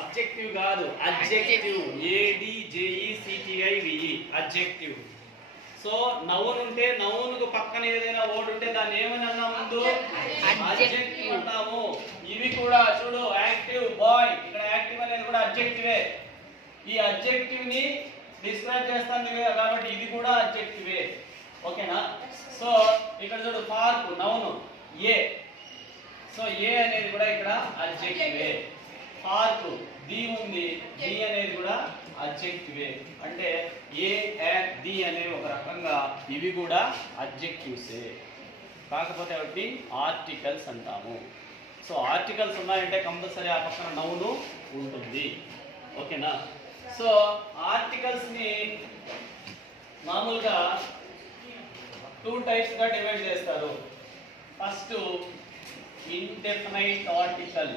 Objective కాదు, adjective. ADJECTIVE adjective. So noun ఉంటే నౌన్కు పక్కన ఏదైనా వర్డ్ ఉంటే దాన్ని ఏమని అన్నా ముందు అడ్జెక్టివ్ అంటాము. ఇవి కూడా చూడు, యాక్టివ్ బాయ్, ఇక్కడ యాక్టివ్ అనేది కూడా అడ్జెక్టివే. ఈ అడ్జెక్టివ్ ని డిస్క్రైబ్ చేస్తాను కాబట్టి ఇది కూడా అడ్జెక్టివే. ఓకేనా? సో ఇక్కడ చూడు, పార్క్ నౌన్ ఏ. సో ఏ అనేది కూడా ఇక్కడ అడ్జెక్టివే. పార్క్ ది ఉంది, ది అనేది కూడా అడ్జెక్టివే. అంటే ఏ అండ్ ది అనేవి ఒక రకంగా ఇవి కూడా అడ్జెక్టివ్సే. కాకపోతే ఒకటి ఆర్టికల్స్ అంటాము. సో ఆర్టికల్స్ ఉన్నాయంటే కంపల్సరీ ఆ పక్కన నౌను ఉంటుంది. ఓకేనా? సో ఆర్టికల్స్ ని మామూలుగా 2 టైప్స్ గా డివైడ్ చేస్తారు. First indefinite article.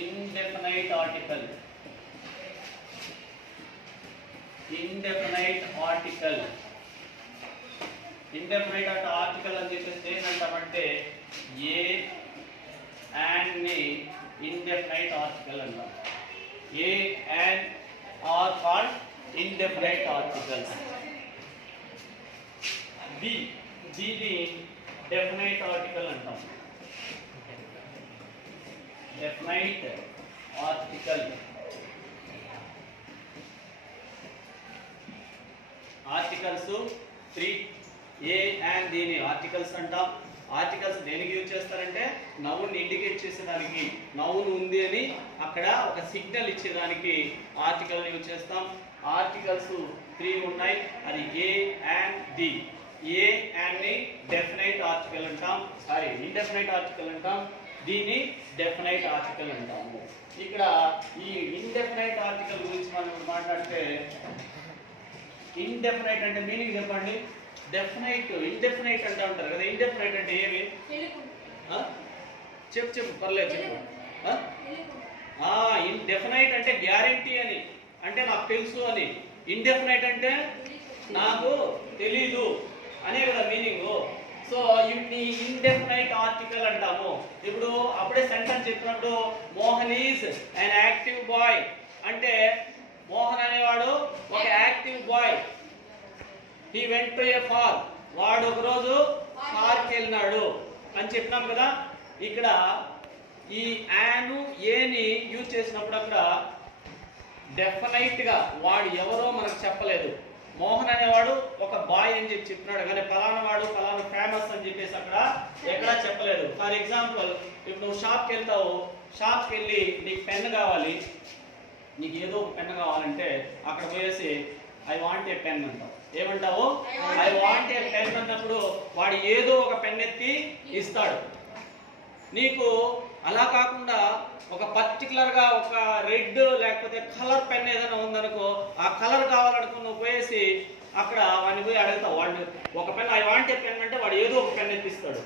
Indefinite article indefinite article indefinite article అని చెప్పేసి ఏంటంటామంటే ఏ అండ్ ని ఇండెఫినైట్ ఆర్టికల్ అంటాం. A and are called indefinite articles. దీని డెఫినైట్ ఆర్టికల్ అంటాం. Definite article. Articles 3. A and దీని ఆర్టికల్స్ అంటాం. ఆర్టికల్స్ దేనికి యూజ్ చేస్తారంటే నౌన్ ఇండికేట్ చేసేదానికి, నౌన్ ఉంది అని అక్కడ ఒక సిగ్నల్ ఇచ్చేదానికి ఆర్టికల్ యూజ్ చేస్తాం. ఆర్టికల్స్ 3 ఉన్నాయి. అది ఏ అండ్ ది. ఏ అండ్ ని డెఫినైట్ ఆర్టికల్ అంటాం, సారీ ఇండెఫినైట్ ఆర్టికల్ అంటాం. దీన్ని డెఫినైట్ ఆర్టికల్ అంటాము. ఇక్కడ ఈ ఇండెఫినైట్ ఆర్టికల్ గురించి మనం మాట్లాడితే, ఇండెఫినైట్ అంటే మీనింగ్ చెప్పండి. డెఫినైట్ ఇండెఫినైట్ అంటూ ఉంటారు కదా. ఇండెఫినైట్ అంటే ఏమి? చెప్పు పర్లేదు చెప్పు. ఇండెఫినైట్ అంటే గ్యారంటీ అని, అంటే నాకు తెలుసు అని. ఇండెఫినైట్ అంటే నాకు తెలీదు అనే కదా మీనింగ్. సో వీటిని ఇండెఫినైట్ ఆర్టికల్ అంటాము. ఇప్పుడు అప్పుడే సెంటెన్స్ చెప్పినప్పుడు Mohan is an active boy అంటే మోహన్ అనేవాడు ఒక active boy. He went to a fair, వాడు ఒకరోజు ఫార్కి వెళ్ళినాడు అని చెప్పినాం కదా. ఇక్కడ ఈ యాను ఏని యూజ్ చేసినప్పుడు అక్కడ డెఫినైట్ గా వాడు ఎవరో మనకు చెప్పలేదు. మోహన్ అనేవాడు ఒక బాయ్ అని చెప్పినాడు, కానీ ఫలానా వాడు ఫలానా ఫేమస్ అని చెప్పేసి అక్కడ ఎక్కడా చెప్పలేదు. ఫర్ ఎగ్జాంపుల్, ఇప్పుడు నువ్వు షాప్కి వెళ్తావు, షాప్కి వెళ్ళి నీకు పెన్ కావాలి, నీకు ఏదో ఒక పెన్ కావాలంటే అక్కడ పోయేసి ఐ వాంట్ ఏ పెన్ అంటావు. ఏమంటావు? ఐ వాంట్ ఏ పెన్ అన్నప్పుడు వాడు ఏదో ఒక పెన్ ఎత్తి ఇస్తాడు నీకు. అలా కాకుండా ఒక పర్టికులర్గా ఒక రెడ్ లేకపోతే కలర్ పెన్ ఏదైనా ఉందనుకో, ఆ కలర్ కావాలనుకో నువ్వు పోయేసి అక్కడ వాడిని పోయి అడుగుతావు. వాడిని ఒక pen I want a pen అంటే వాడు ఏదో ఒక పెన్ ఎత్తిస్తాడు.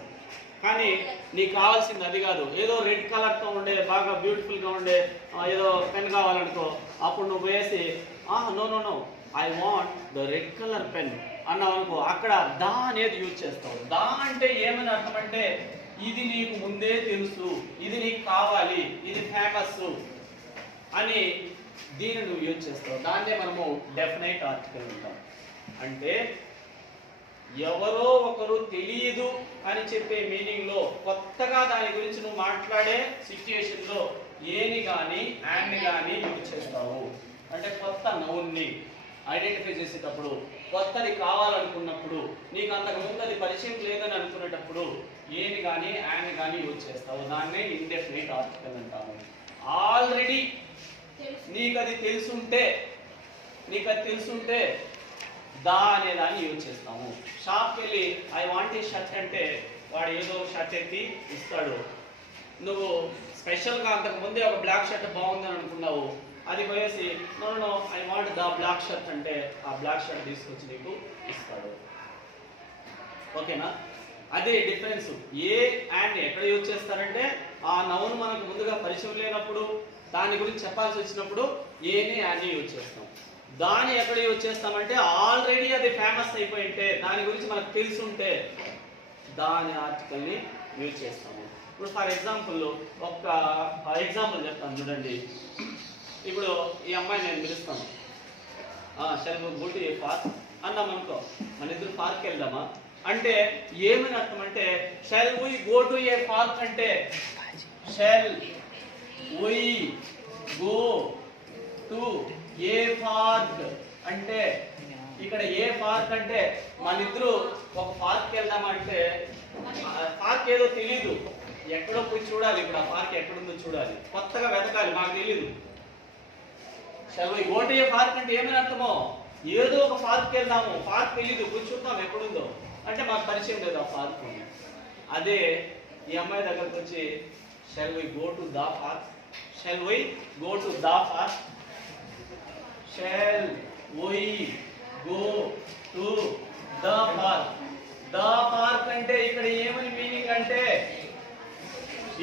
కానీ నీకు కావాల్సింది అది కాదు, ఏదో రెడ్ కలర్తో ఉండే బాగా బ్యూటిఫుల్గా ఉండే ఏదో పెన్ కావాలనుకో, అప్పుడు నువ్వు పోయేసి no no no I want the red colour pen అన్నావు అనుకో, అక్కడ దా అనేది యూజ్ చేస్తావు. దా అంటే ఏమని అర్థం అంటే ఇది నీకు ముందే తెలుసు, ఇది నీకు కావాలి, ఇది ఫేమస్ అని దీన్ని నువ్వు యూజ్ చేస్తావు. దాన్నే మనము డెఫినైట్ ఆర్టికల్ అంటాం. అంటే ఎవరో ఒకరు తెలియదు అని చెప్పే మీనింగ్ లో కొత్తగా దాని గురించి నువ్వు మాట్లాడే సిచ్యుయేషన్ లో ఏని కానీ అండ్ కానీ యూజ్ చేస్తావు. అంటే కొత్త నౌన్ని ఐడెంటిఫై చేసేటప్పుడు, కొత్తది కావాలనుకున్నప్పుడు, నీకు అంతకు ముందు అది పరిచయం లేదని అనుకునేటప్పుడు ఏని కానీ అండ్ కానీ యూజ్ చేస్తావు. దాన్నే ఇండెఫినైట్ ఆర్టికల్ అంటాము. ఆల్రెడీ నీకు అది తెలుసుంటే దా అనే దాన్ని యూజ్ చేస్తాము. షాప్కి వెళ్ళి ఐ వాంట్ ఏ షర్ట్ అంటే వాడు ఏదో షర్ట్ ఎత్తి ఇస్తాడు. నువ్వు స్పెషల్గా అంతకు ముందే ఒక బ్లాక్ షర్ట్ బాగుందని అనుకున్నావు, అది పోయేసి no no I want the black shirt అంటే ఆ బ్లాక్ షర్ట్ తీసుకొచ్చి నీకు ఇస్తాడు. ఓకేనా? అదే డిఫరెన్స్. ఏ అండ్ ఎక్కడ యూజ్ చేస్తారంటే ఆ నౌన్ మనకు ముందుగా పరిచయం లేనప్పుడు, దాని గురించి చెప్పాల్సి వచ్చినప్పుడు ఏని యాన్ని యూజ్ చేస్తాం. దాన్ని ఎక్కడ యూజ్ చేస్తామంటే ఆల్రెడీ అది ఫేమస్ అయిపోయింటే, దాని గురించి మనకు తెలుసుంటే దాని ఆర్టికల్ని యూజ్ చేస్తాము. ఇప్పుడు ఫర్ ఎగ్జాంపుల్ ఒక ఎగ్జాంపుల్ చెప్తాను చూడండి. ఇప్పుడు ఈ అమ్మాయి నేను పిలుస్తాను, shall we go to a park అన్నాం అనుకో, మన ఇద్దరు పార్క్ వెళ్దామా అంటే ఏమని అర్థం అంటే shall we go to a park అంటే shall we go to a park అంటే ఇక్కడ ఏ పార్క్ అంటే మన ఇద్దరు ఒక పార్క్ వెళ్దామంటే పార్క్ ఏదో తెలీదు, ఎక్కడో పోయి చూడాలి. ఇప్పుడు ఆ పార్క్ ఎక్కడుందో చూడాలి, కొత్తగా వెతకాలి, మాకు తెలీదు. Shall we go to a park అంటే ఏమని అర్థమో ఏదో ఒక పార్క్ వెళ్దాము, పార్క్ తెలీదు, పోయి చూద్దాం ఎక్కడుందో అంటే మాకు పరిచయం లేదు ఆ పార్క్. అదే ఈ అమ్మాయి దగ్గరకు వచ్చి shall we go to the park, shall we go to the park, shall we go to the park. The park అంటే ఇక్కడ ఏమని మీనింగ్ అంటే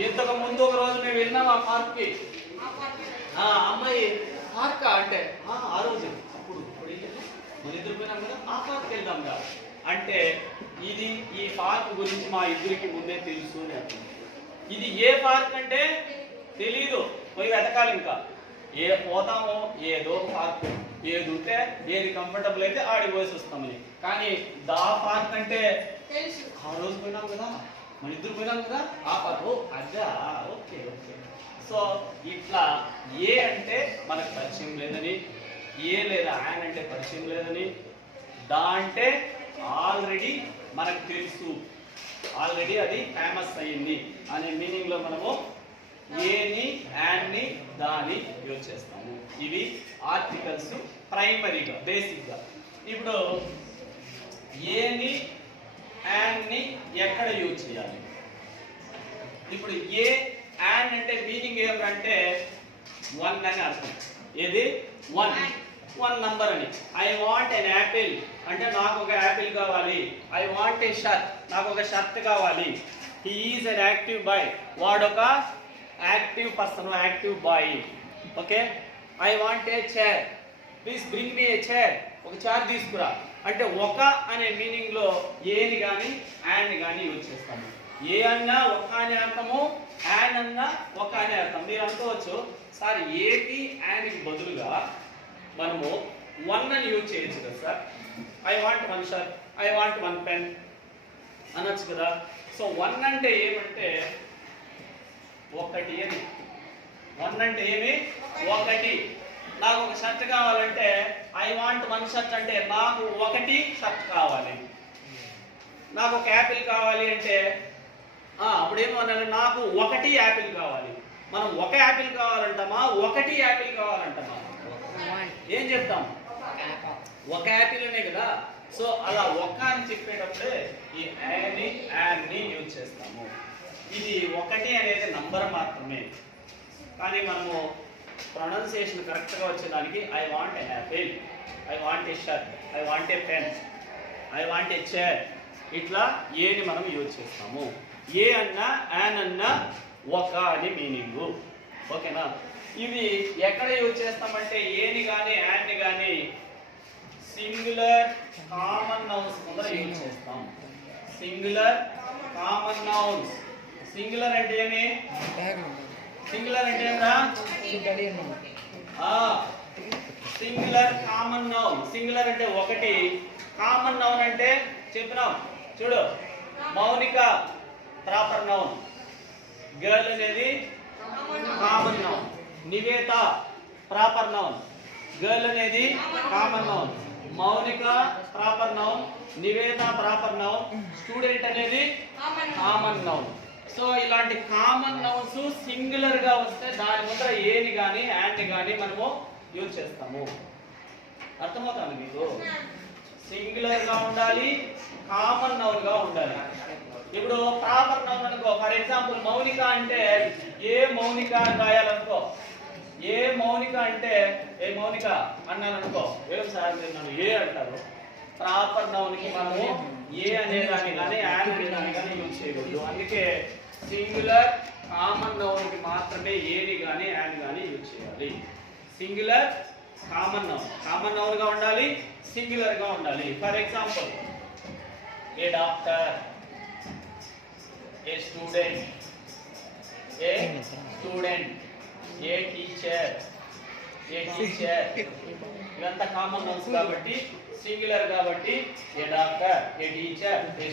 ఇంతకు ముందు ఒక రోజు మేము వెళ్ళినాం ఆ పార్క్ కి. అమ్మాయి పార్క్ అంటే ఆ రోజు అప్పుడు మన ఇద్దరు పోయినాం కదా, ఆ పార్క్ వెళ్దాం కదా అంటే ఇది ఈ పార్క్ గురించి మా ఇద్దరికి ముందే తెలుసు అని అర్థం. ఇది ఏ పార్క్ అంటే తెలీదు, పోయి వెతకాలి. ఇంకా ఏ పోతామో ఏదో పార్క్, ఏది ఉంటే ఏది కంఫర్టబుల్ అయితే ఆడికి పోసి వస్తామని. కానీ దా పార్క్ అంటే ఆ రోజు పోయినాం కదా, మన ఇద్దరు పోయినాం కదా ఆ పార్క్, అదా ఓకే ఓకే. సో ఇట్లా ఏ అంటే మనకు పరిచయం లేదని, ఏ లేదా యాన్ అంటే పరిచయం లేదని, దా అంటే ఆల్రెడీ మనకు తెలుసు, ఆల్రెడీ అది ఫేమస్ అయ్యింది అనే మీనింగ్ లో మనము ఏని యాన్ని దాని యూజ్ చేస్తాము. ఇవి ఆర్టికల్స్ ప్రైమరీగా బేసిక్గా. ఇప్పుడు ఏని యాన్ని ఎక్కడ యూజ్ చేయాలి? ఇప్పుడు ఏ యాన్ అంటే మీనింగ్ ఏమంటే వన్ అని అర్థం. ఏది వన్, వన్ నంబర్ అని. ఐ వాంట్ ఎన్ యాపిల్ అంటే నాకు ఒక యాపిల్ కావాలి. ఐ వాంట్ ఏ షర్ట్, నాకు ఒక షర్ట్ కావాలి. He is an active boy, వాడు ఒక active person, active boy. Okay. I want a chair, please bring me a chair, ఒక చైర్ తీసుకురా అంటే ఒక అనే మీనింగ్ లో ఏని కానీ యాన్ని కానీ యూజ్ చేస్తాము. ఏ అన్నా ఒక అనే అర్థము, యాన్ అన్నా ఒక అనే అర్థం. మీరు అనుకోవచ్చు సార్ ఏకి యాన్కి బదులుగా మనము వన్ అని యూజ్ చేయొచ్చు కదా sir. I want one shirt, I want one pen అనొచ్చు కదా. సో వన్ అంటే ఏమంటే ఒకటి అని. వన్ అంటే ఏమి? ఒకటి. నాకు ఒక షర్ట్ కావాలంటే ఐ వాంట్ వన్ షర్ట్ అంటే నాకు ఒకటి షర్ట్ కావాలి. నాకు ఒక యాపిల్ కావాలి అంటే అప్పుడు ఏమన్నా నాకు ఒకటి యాపిల్ కావాలి. మనం ఒక యాపిల్ కావాలంటామా ఒకటి యాపిల్ కావాలంటామా? ఏం చెప్తాం? ఒక యాపిల్ అనే కదా. సో అలా ఒక అని చెప్పేటప్పుడే ఈ యాన్ని యూజ్ చేస్తాము. ఇది ఒకటి అనేది నంబర్ మాత్రమే, కానీ మనము ప్రొనౌన్సియేషన్ కరెక్ట్గా వచ్చేదానికి I want a Apple, I want A shirt, I want a pen, I want a chair, ఇట్లా ఏని మనం యూజ్ చేస్తాము. ఏ అన్నా యాన్ అన్నా ఒక అని మీనింగు. ఓకేనా? ఇవి ఎక్కడ యూజ్ చేస్తామంటే ఏని కానీ యాన్ని కానీ సింగులర్ కామన్ నౌన్స్ ముందర యూజ్ చేస్తాం. Singular common nouns. సింగులర్ అంటే ఏమి? సింగులర్ అంటే ఏమరా? Singular common noun. సింగులర్ అంటే ఒకటి, కామన్ నౌన్ అంటే చెప్పినాం చూడు. మౌనిక ప్రాపర్ నౌన్, గర్ల్ అనేది common noun. Nivetha proper noun, girl అనేది common noun. Monika proper noun, Nivetha proper noun, student అనేది కామన్ నౌన్. సో ఇలాంటి కామన్ నౌన్స్ సింగులర్ గా వస్తే దాని ముందర ఏని కానీ యాన్ని కానీ మనము యూజ్ చేస్తాము. అర్థమవుతుంది మీకు? సింగులర్ గా ఉండాలి, కామన్ నౌన్ గా ఉండాలి. ఇప్పుడు ప్రాపర్ నౌన్ అనుకో, ఫర్ ఎగ్జాంపుల్ మౌనిక అంటే ఏ మౌనిక అని రాయాలనుకో. ఏ మౌనిక అంటే ఏ మౌనిక అన్నాను అనుకో, ఏం సార్ మీరు నన్ను ఏ అంటారు. ప్రాపర్ నౌన్ కి మనము ఏ అనేదాన్ని కానీ యాన్ అనేదాన్ని కానీ యూజ్ చేయకూడదు. అందుకే సింగులర్ కామన్ నౌన్ కి మాత్రమే ఏని కానీ యాన్ కానీ యూజ్ చేయాలి. Singular common noun, common noun గా ఉండాలి, సింగులర్ గా ఉండాలి. For example A doctor, A student, A student, A teacher, ఇవంతా కామన్ నౌన్స్ కాబట్టి సింగులర్ కాబట్టి ఏ డాక్టర్, ఏ టీచర్, ఏ